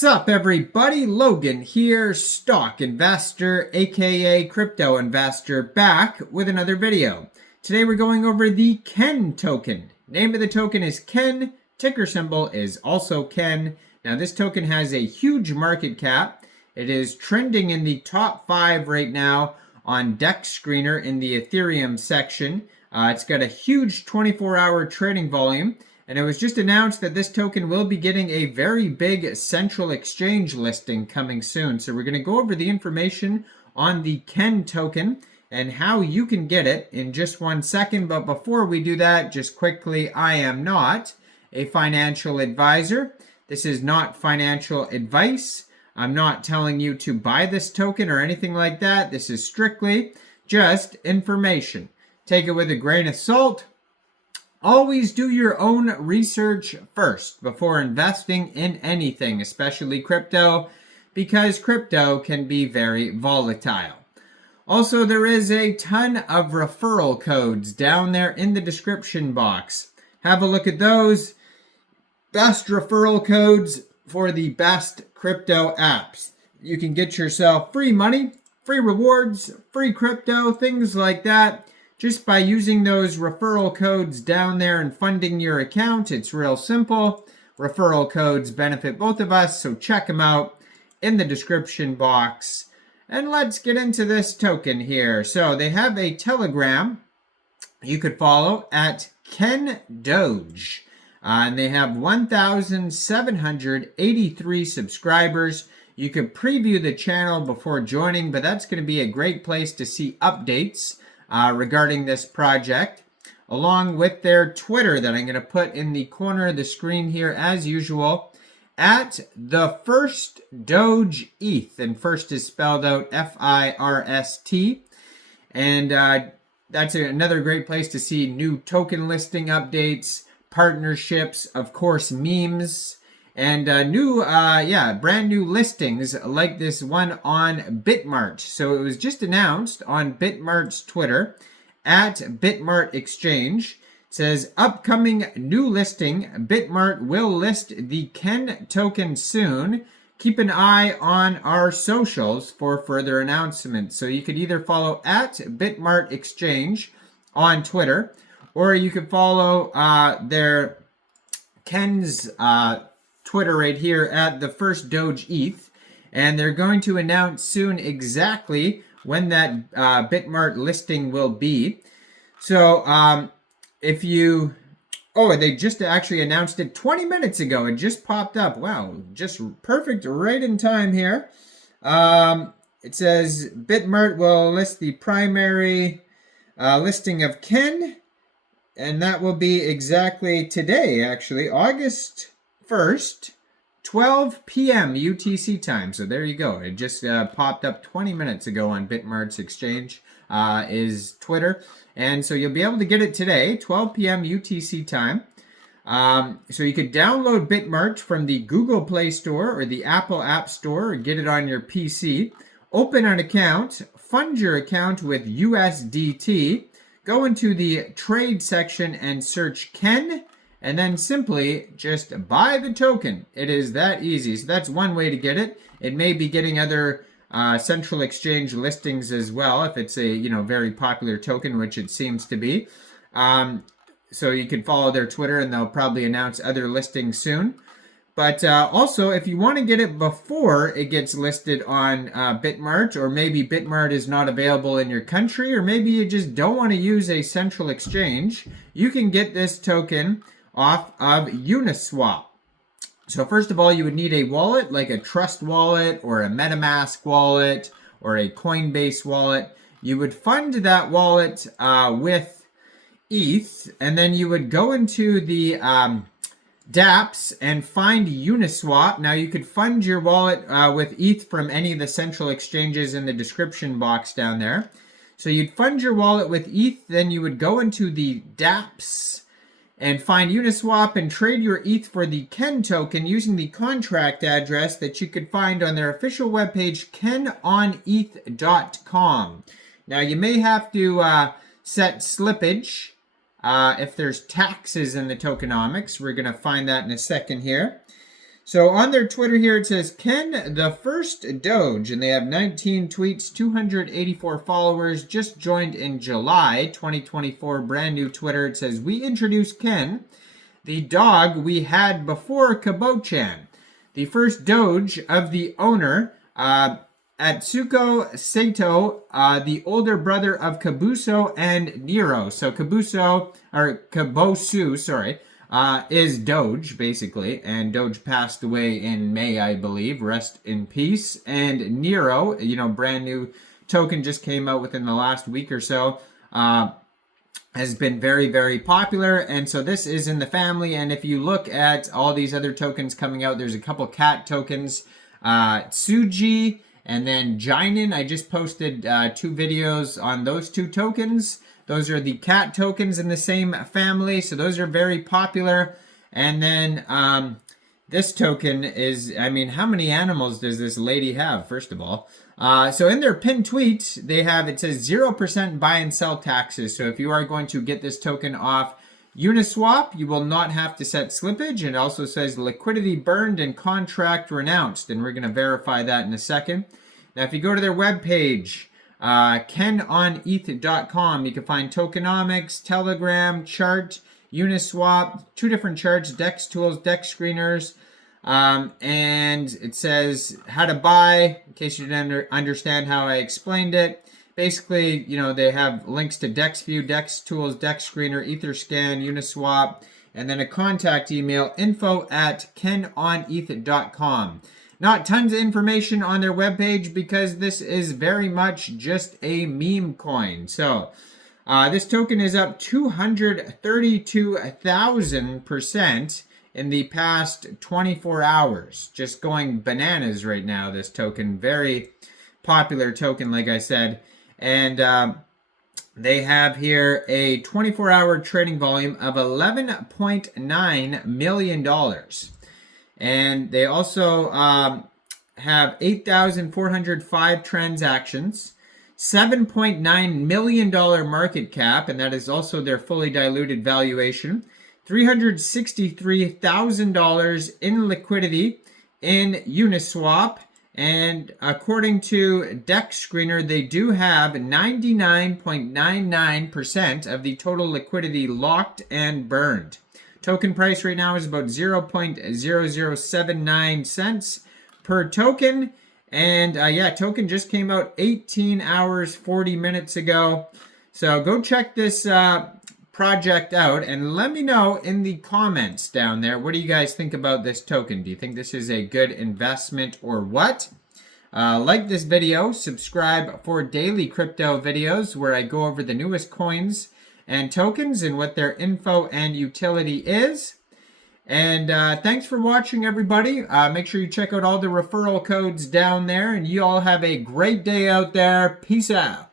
Sup everybody, Logan here, stock investor aka crypto investor, back with another video. Today we're going over the KEN token. Name of the token is KEN, ticker symbol is also KEN. Now this token has a huge market cap. It is trending in the top 5 right now on DEX Screener in the Ethereum section. It's got a huge 24-hour trading volume. And it was just announced that this token will be getting a very big central exchange listing coming soon. So we're going to go over the information on the KEN token and how you can get it in just 1 second. But before we do that, just quickly, I am not a financial advisor. This is not financial advice. I'm not telling you to buy this token or anything like that. This is strictly just information. Take it with a grain of salt. Always do your own research first before investing in anything, especially crypto, because crypto can be very volatile. Also, there is a ton of referral codes down there in the description box. Have a look at those. Best referral codes for the best crypto apps. You can get yourself free money, free rewards, free crypto, things like that. Just by using those referral codes down there and funding your account. It's real simple. Referral codes benefit both of us, so check them out in the description box. And let's get into this token here. So they have a Telegram you could follow at KEN Doge. And they have 1,783 subscribers. You could preview the channel before joining, but that's going to be a great place to see updates regarding this project, along with their Twitter that I'm going to put in the corner of the screen here as usual, at the first Doge ETH, and first is spelled out F-I-R-S-T, and that's another great place to see new token listing updates, partnerships, of course memes, and brand new listings like this one on Bitmart. So it was just announced on Bitmart's Twitter at Bitmart Exchange. It says, upcoming new listing, Bitmart will list the KEN token soon. Keep an eye on our socials for further announcements. So you could either follow at Bitmart Exchange on Twitter, or you could follow their KEN's Twitter right here at the first Doge ETH, and they're going to announce soon exactly when that Bitmart listing will be. So if you, they just actually announced it 20 minutes ago. It just popped up. Wow, just perfect, right in time here. It says Bitmart will list the primary listing of KEN, and that will be exactly today, actually, August 1st, 12 p.m. UTC time. So there you go. It just popped up 20 minutes ago on Bitmart's exchange, is Twitter. And so you'll be able to get it today, 12 p.m. UTC time. So you could download Bitmart from the Google Play Store or the Apple App Store, or get it on your PC. Open an account, fund your account with USDT, go into the trade section and search KEN, and then simply just buy the token. It is that easy. So that's one way to get it. It may be getting other central exchange listings as well, if it's a very popular token, which it seems to be. So you can follow their Twitter, and they'll probably announce other listings soon. But also, if you want to get it before it gets listed on Bitmart, or maybe Bitmart is not available in your country, or maybe you just don't want to use a central exchange, you can get this token off of Uniswap. So first of all, you would need a wallet, like a Trust wallet or a MetaMask wallet or a Coinbase wallet. You would fund that wallet with ETH, and then you would go into the dApps and find Uniswap. Now you could fund your wallet with ETH from any of the central exchanges in the description box down there. So you'd fund your wallet with ETH, then you would go into the dApps and find Uniswap and trade your ETH for the KEN token using the contract address that you could find on their official webpage, kenoneth.com. Now you may have to set slippage if there's taxes in the tokenomics. We're going to find that in a second here. So on their Twitter here, it says, Ken, the first Doge, and they have 19 tweets, 284 followers, just joined in July 2024, brand new Twitter. It says, we introduced Ken, the dog we had before Kabochan, the first Doge of the owner, Atsuko Sato, the older brother of Kabosu and Neiro. So Kabosu, sorry, is Doge, basically, and Doge passed away in May, I believe. Rest in peace. And Neiro, brand new token just came out within the last week or so, has been very, very popular. And so this is in the family. And if you look at all these other tokens coming out, there's a couple cat tokens, Tsuji, and then Jinin. I just posted 2 videos on those 2 tokens. Those are the cat tokens in the same family, so those are very popular. And then this token is, how many animals does this lady have, first of all? So in their pinned tweet, it says 0% buy and sell taxes. So if you are going to get this token off Uniswap, you will not have to set slippage. It also says liquidity burned and contract renounced, and we're going to verify that in a second. Now, if you go to their webpage, kenoneth.com, you can find Tokenomics, Telegram, chart, Uniswap, 2 different charts, DEX tools, DEX screeners, and it says how to buy, in case you didn't understand how I explained it. Basically, they have links to DexView, DEX tools, DEX screener, Etherscan, Uniswap, and then a contact email, info@kenoneth.com. Not tons of information on their webpage because this is very much just a meme coin. So this token is up 232,000% in the past 24 hours. Just going bananas right now, this token. Very popular token, like I said. And they have here a 24-hour trading volume of $11.9 million. And they also have 8,405 transactions, $7.9 million market cap, and that is also their fully diluted valuation, $363,000 in liquidity in Uniswap, and according to DEX Screener, they do have 99.99% of the total liquidity locked and burned. Token price right now is about 0.0079 cents per token. And token just came out 18 hours, 40 minutes ago. So go check this project out and let me know in the comments down there. What do you guys think about this token? Do you think this is a good investment or what? Like this video, subscribe for daily crypto videos where I go over the newest coins and tokens and what their info and utility is. And thanks for watching, everybody. Make sure you check out all the referral codes down there, and you all have a great day out there. Peace out.